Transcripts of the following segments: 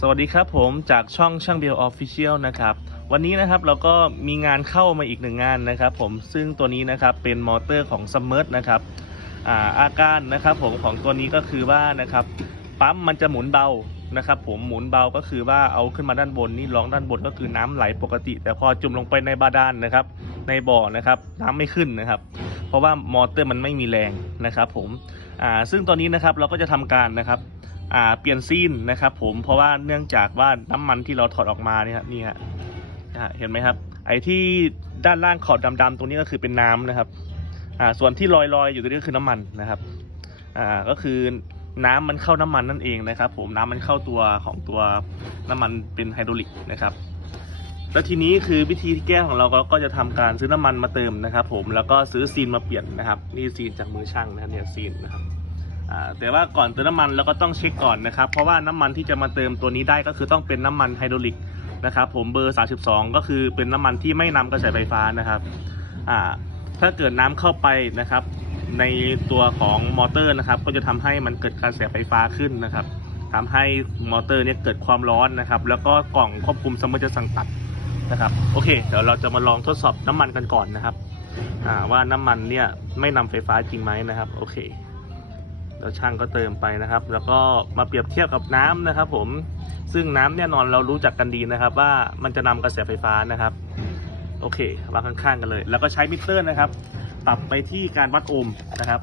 สวัสดีครับผมจากช่องช่างเบลออฟฟิเชียลนะครับวันนี้นะครับเราก็มีงานเข้ามาอีกหนึ่งงานนะครับผมซึ่งตัวนี้นะครับเป็นมอเตอร์ของซัมเมอร์นะครับอาอาการนะครับผมของตัวนี้ก็คือว่านะครับปั๊มมันจะหมุนเบานะครับผมหมุนเบาก็คือว่าเอาขึ้นมาด้านบนนี่รองด้านบนก็คือน้ำไหลปกติ แต่พอจุ่มลงไปในบาดาลนะครับ ในบ่อนะครับน้ำไม่ขึ้นนะครับ เพราะว่ามอเตอร์มันไม่มีแรงนะครับผมอ่าซึ่งตอนนี้นะครับเราก็จะทำการนะครับ เปลี่ยนซีนนะครับผมเพราะว่าเนื่องจากว่าน้ำมันที่เราถอดออกมาเนี่ยครับนี่ฮะเห็นไหมครับ ไอ้ที่ด้านล่างขอบดำๆตรงนี้ก็คือเป็นน้ำนะครับอ่าส่วนที่ลอยๆอยู่ตรงนี้ก็คือน้ำมันนะครับอ่าก็คือน้ำมันเข้าน้ำมันนั่นเองนะครับ ผมน้ำมันเข้าตัวของตัวน้ำมันเป็นไฮดรอลิกนะครับแล้วทีนี้คือวิธีที่แก้ของเราก็ก็จะทำการซื้อน้ำมันมาเติมนะครับ ผมแล้วก็ซื้อซีนมาเปลี่ยนนะครับ นี่ซีนจากมือช่างนะเนี่ยซีนนะครับ แต่ว่าก่อนเติมน้ำมันเราก็ต้องเช็คก่อนนะครับ เพราะว่าน้ำมันที่จะมาเติมตัวนี้ได้ก็คือต้องเป็นน้ำมันไฮดรอลิกนะครับผมเบอร์ 32 ก็คือเป็นน้ำมันที่ไม่นำกระแสไฟฟ้านะครับถ้าเกิดน้ำเข้าไปนะครับในตัวของมอเตอร์นะครับ ก็จะทำให้มันเกิดกระแสไฟฟ้าขึ้นนะครับทำให้มอเตอร์เนี่ยเกิดความร้อนนะครับ แล้วก็กล่องควบคุมสมมติจะสั่งตัดนะครับโอเค เดี๋ยวเราจะมาลองทดสอบน้ำมันกันก่อนนะครับว่าน้ำมันเนี่ยไม่นำไฟฟ้าจริงไหมนะครับ โอเค แล้วช่างก็เติมไปนะครับ แล้วก็มาเปรียบเทียบกับน้ำนะครับ ผมซึ่งน้ำแน่นอนเรารู้จักกันดีนะครับ ว่ามันจะนำกระแสไฟฟ้านะครับ โอเควางข้างๆกันเลย แล้วก็ใช้มิเตอร์นะครับ ปรับไปที่การวัดโอห์มนะครับ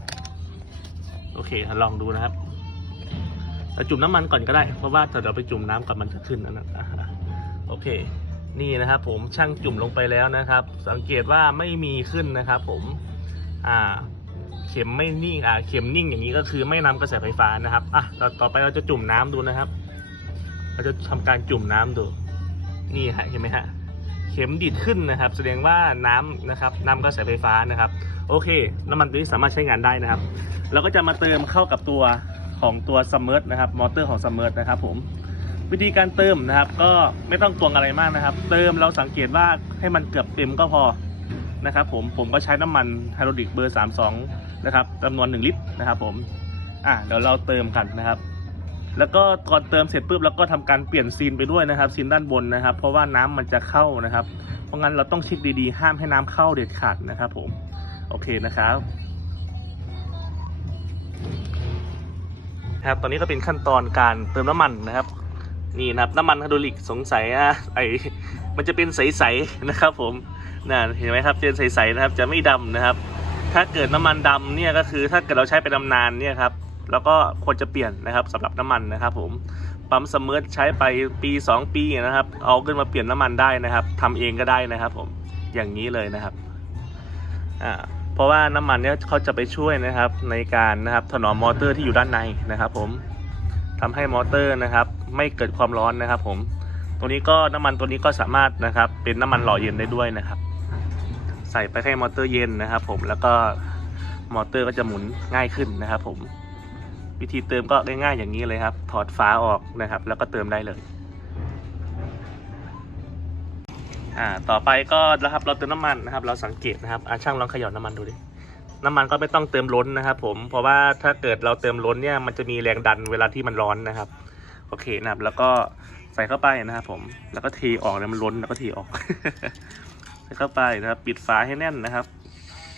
โอเคลองดูนะครับเราจุ่มน้ำมันก่อนก็ได้ เพราะว่าเดี๋ยวไปจุ่มน้ำก่อนมันจะขึ้นนนั้นอ่าโอเค นี่นะครับผมช่างจุ่มลงไปแล้วนะครับ สังเกตว่าไม่มีขึ้นนะครับ ผม อ่า เข็มไม่นิ่งอ่าเข็มนิ่งอย่างนี้ก็คือไม่นำกระแสไฟฟ้านะครับอะต่อต่อไปเราจะจุ่มน้ำดูนะครับ เราจะทำการจุ่มน้ำดู นี่ฮะเห็นไหมฮะเข็มดีดขึ้นนะครับ แสดงว่าน้ำนะครับนำกระแสไฟฟ้านะครับ โอเค น้ำมันตัวนี้สามารถใช้งานได้นะครับเราก็จะมาเติมเข้ากับตัวของตัวซัมเมอร์นะครับมอเตอร์ของซัมเมอร์นะครับผมวิธีการเติมนะครับก็ไม่ต้องตวงอะไรมากนะครับ เติมเราสังเกตว่าให้มันเกือบเต็มก็พอนะครับผมผมก็ใช้น้ำมันไฮโดรลิกเบอร์ 32 นะครับจำนวน 1 ลิตรนะครับผมอะเดี๋ยวเราเติมกันนะครับ แล้วก็ก่อนเติมเสร็จปุ๊บเราก็ทำการเปลี่ยนซีนไปด้วยนะครับซีนด้านบนนะครับ เพราะว่าน้ำมันจะเข้านะครับ เพราะงั้นเราต้องเช็คดีๆ ห้ามให้น้ำเข้าเด็ดขาดนะครับผมโอเคนะครับครับตอนนี้ก็เป็นขั้นตอนการเติมน้ำมันนะครับ นี่นะครับน้ำมันไฮดรอลิกสงสัยอะไอมันจะเป็นใสๆนะครับ ผมน่ะเห็นไหมครับเป็นใสๆนะครับ จะไม่ดำนะครับ ถ้าเกิดน้ำมันดำเนี่ยก็คือถ้าเกิดเราใช้ไปนานๆเนี่ยครับแล้วก็ควรจะเปลี่ยนนะครับสำหรับน้ำมันนะครับผมปั๊มสมมติใช้ไปปี 2 ปีนะครับ เอาขึ้นมาเปลี่ยนน้ำมันได้นะครับทำเองก็ได้นะครับ ผมอย่างนี้เลยนะครับอ่าเพราะว่าน้ำมันเนี่ยเขาจะไปช่วยนะครับในการนะครับถนอมมอเตอร์ที่อยู่ด้านในนะครับ ผมทำให้มอเตอร์นะครับ ไม่เกิดความร้อนนะครับ ผม ตัวนี้ก็น้ำมันตัวนี้ก็สามารถนะครับ เป็นน้ำมันหล่อเย็นได้ด้วยนะครับ ใส่ไปให้มอเตอร์เย็นนะครับ ผมแล้วก็มอเตอร์ก็จะหมุนง่ายขึ้นนะครับ ผมวิธีเติมก็ง่ายๆอย่างนี้เลยครับ ถอดฝาออกนะครับ แล้วก็เติมได้เลยอ่าต่อไปก็นะครับเราเติมน้ำมันนะครับ เราสังเกตนะครับอาช่างลองเขย่าน้ำมันดูดิน้ำมันก็ไม่ต้องเติมล้นนะครับ ผมเพราะว่าถ้าเกิดเราเติมล้นเนี่ยมันจะมีแรงดันเวลาที่มันร้อนนะครับ โอเคนะครับ แล้วก็ใส่เข้าไปนะครับ ผมแล้วก็เทออกแล้วมันล้นแล้วก็เทออก เข้าไปนะครับปิดฝาให้แน่นนะครับ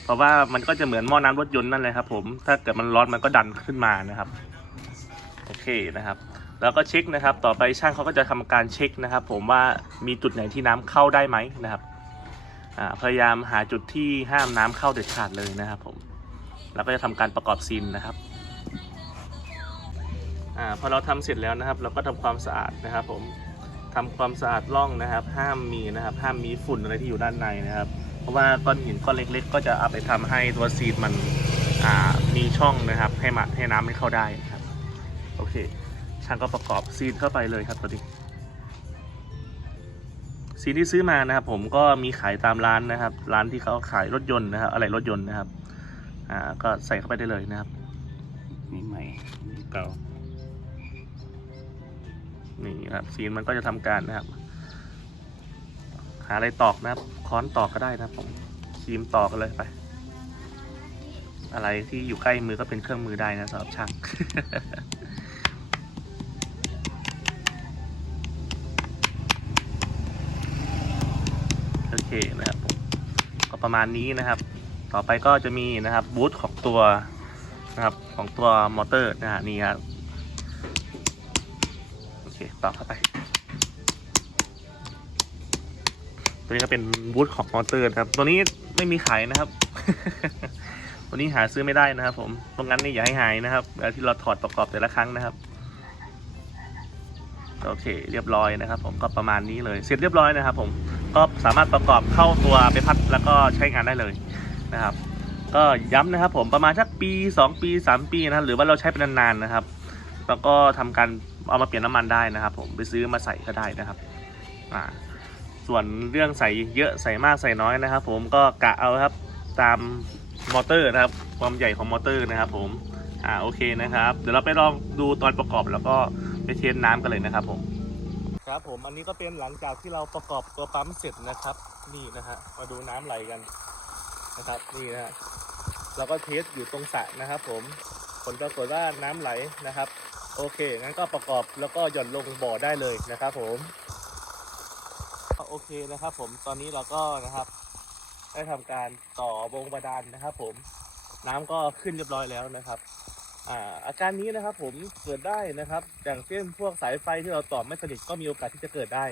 เพราะว่ามันก็จะเหมือนหม้อน้ำรถยนต์นั่นเลยครับ ผมถ้าเกิดมันร้อนมันก็ดันขึ้นมานะครับโอเคนะครับ แล้วก็เช็คนะครับ ต่อไปช่างเขาก็จะทำการเช็คนะครับ ผมว่ามีจุดไหนที่น้ำเข้าได้ไหมนะครับพยายามหาจุดที่ห้ามน้ำเข้าเด็ดขาดเลยนะครับ ผม แล้วก็จะทำการประกอบซีนนะครับอพอเราทำเสร็จแล้วนะครับ เราก็ทำความสะอาดนะครับ ผม ทำความสะอาดร่องนะครับ ห้ามมีนะครับ ห้ามมีฝุ่นอะไรที่อยู่ด้านในนะครับ เพราะว่าก้อนหินก้อนเล็ก ๆ ก็จะเอาไปทำให้ตัวซีนมันอ่ามีช่องนะครับ ให้มาให้น้ำไม่เข้าได้นะครับ โอเค ช่างก็ประกอบซีนเข้าไปเลยครับตัวนี้ซีนที่ซื้อมานะครับ ผมก็มีขายตามร้านนะครับ ร้านที่เขาขายรถยนต์นะครับอะไรรถยนต์นะครับ อ่าก็ใส่เข้าไปได้เลยนะครับมีใหม่มีเก่า นี่ครับซีนมันก็จะทำการนะครับ หาอะไรตอกนะครับ ค้อนตอกก็ได้นะผมครีมตอกกันเลยไป อะไรที่อยู่ใกล้มือก็เป็นเครื่องมือได้นะสำหรับช่างโอเคนะครับก็ประมาณนี้นะครับ ต่อไปก็จะมีนะครับบูธของตัวนะครับของตัวมอเตอร์นะฮะนี่ครับ ต่อเข้าไป ตัวนี้ก็เป็นบูธของมอเตอร์นะครับ ตัวนี้ไม่มีขายนะครับ ตัวนี้หาซื้อไม่ได้นะครับ ผมตรงนั้นนี่อย่าให้หายนะครับเวลาที่เราถอดประกอบแต่ละครั้งนะครับ โอเค เรียบร้อยนะครับ ผมก็ประมาณนี้เลย เสร็จเรียบร้อยนะครับ ผม ก็สามารถประกอบเข้าตัวไปพัดแล้วก็ใช้งานได้เลยนะครับก็ย้ำนะครับผมประมาณสักปี 2 ปี 3 ปีนะครับหรือว่าเราใช้เป็นนานๆนะครับ แล้วก็ทำการ เอามาเปลี่ยนน้ำมันได้นะครับ ผมไปซื้อมาใส่ก็ได้นะครับอ่าส่วนเรื่องใส่เยอะใส่มากใส่น้อยนะครับ ผมก็กะเอาครับตามมอเตอร์นะครับ ความใหญ่ของมอเตอร์นะครับ ผมอ่าโอเคนะครับ เดี๋ยวเราไปลองดูตอนประกอบแล้วก็ไปเทสน้ำกันเลยนะครับ ผม ครับผมอันนี้ก็เป็นหลังจากที่เราประกอบตัวปั๊มเสร็จนะครับ นี่นะฮะมาดูน้ำไหลกันนะครับ นี่นะฮะเราก็เทสอยู่ตรงสระนะครับ ผมผลปรากฏว่าน้ำไหลนะครับ โอเคงั้นก็ประกอบแล้วก็หย่อนลงบ่อได้เลยนะครับผมโอเคนะครับผมตอนนี้เราก็นะครับ ได้ทำการต่อวงบาดาลนะครับ ผมน้ำก็ขึ้นเรียบร้อยแล้วนะครับอ่าอาการนี้นะครับผมเกิดได้นะครับอย่างเช่นพวกสายไฟที่เราต่อไม่สนิทก็มีโอกาสที่จะเกิดได้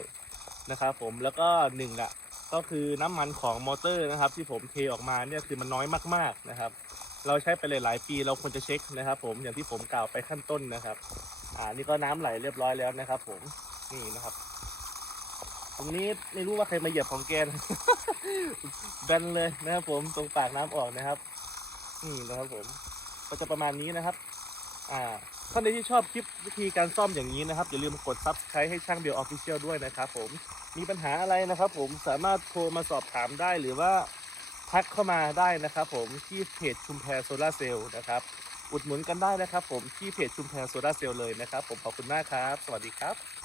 นะครับผมแล้วก็หนึ่งอะ ก็คือน้ำมันของมอเตอร์นะครับ ที่ผมเทออกมาเนี่ยคือมันน้อยมากๆนะครับ เราใช้ไปหลายๆปีเราควรจะเช็คนะครับ ผมอย่างที่ผมกล่าวไปขั้นต้นนะครับ อ่านี่ก็น้ำไหลเรียบร้อยแล้วนะครับ ผมนี่นะครับ ตรงนี้ไม่รู้ว่าใครมาเหยียบของแกนแบนเลยนะครับ ผมตรงปากน้ำออกนะครับนี่นะครับผมก็จะประมาณนี้นะครับ อ่าท่านใดที่ชอบคลิปวิธีการซ่อมอย่างนี้นะครับอย่าลืมกดซับสไครให้ช่างเบลออฟฟิเชียลด้วยนะครับผมมีปัญหาอะไรนะครับผมสามารถโทรมาสอบถามได้หรือว่าทักเข้ามาได้นะครับผมที่เพจชุมแพรโซลาเซลล์นะครับอุดหนุนกันได้นะครับผมที่เพจชุมแพรโซลาเซลล์เลยนะครับผมขอบคุณมากครับ สวัสดีครับ